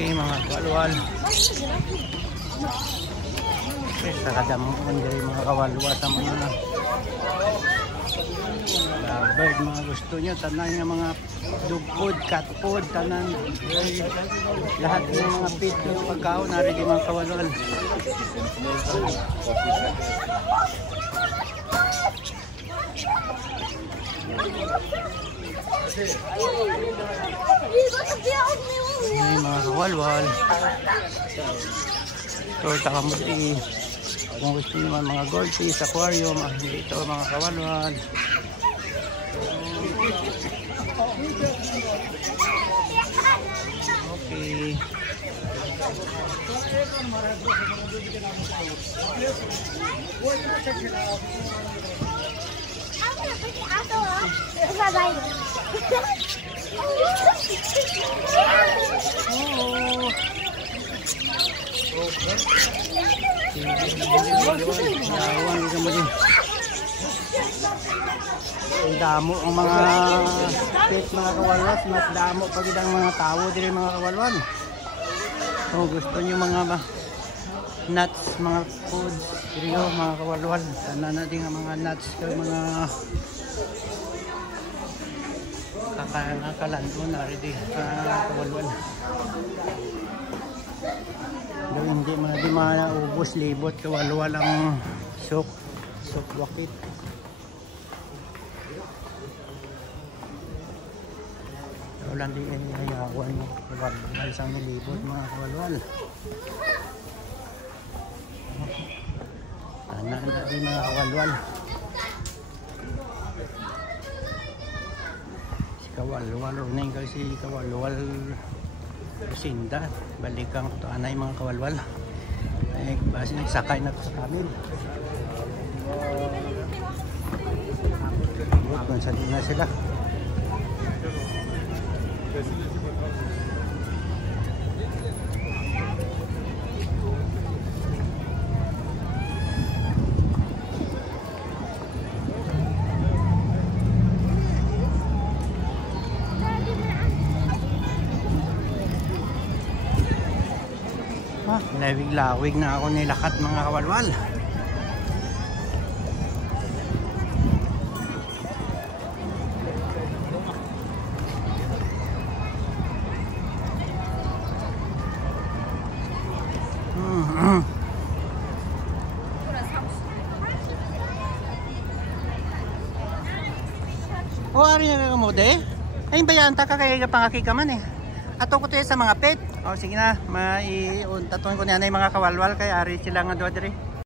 Okay, mga kawalwal. Okay, sa kadamon diri mga kawalwa sa mga bird, mga gusto nyo tanan nga mga dog food, cat food, tanan lahat ng mga pet ng pagkaon nari di mga kawalwal. Ay, mga kawalwal. Ito, takamuti. Kung gusto naman mga goldfish, aquarium, dito mga kawalwal. Okay. Ang damo ang mga pet mga kawalwas, mas damo pag ang mga tao din mga kawalwan. So gusto niyo mga nuts, mga foods dito mga kawalwan. Sana natin ang mga nuts ko mga kakalando na rin kawalwan. Doon hindi maubos libot kawalwal ang sok wakit. Ulan din ay hayawan mo kawalwal isang libot mga kawalwal. Sana natin mga kawalwal. Si kawalwal uning kasi kawalwal sinda balikang to anay mga kawalwal ay base nagsakay na to sa kamil kung saan na sila. Lawig na ako nilakat mga kawalwal. O ari nga mo de? Ay bayan ta ka kay pangaki ka man eh. Ato ko tayo sa mga pet. O sige na, maiuntaton ko niya na yung mga kawalwal kay ari sila nga doon diri.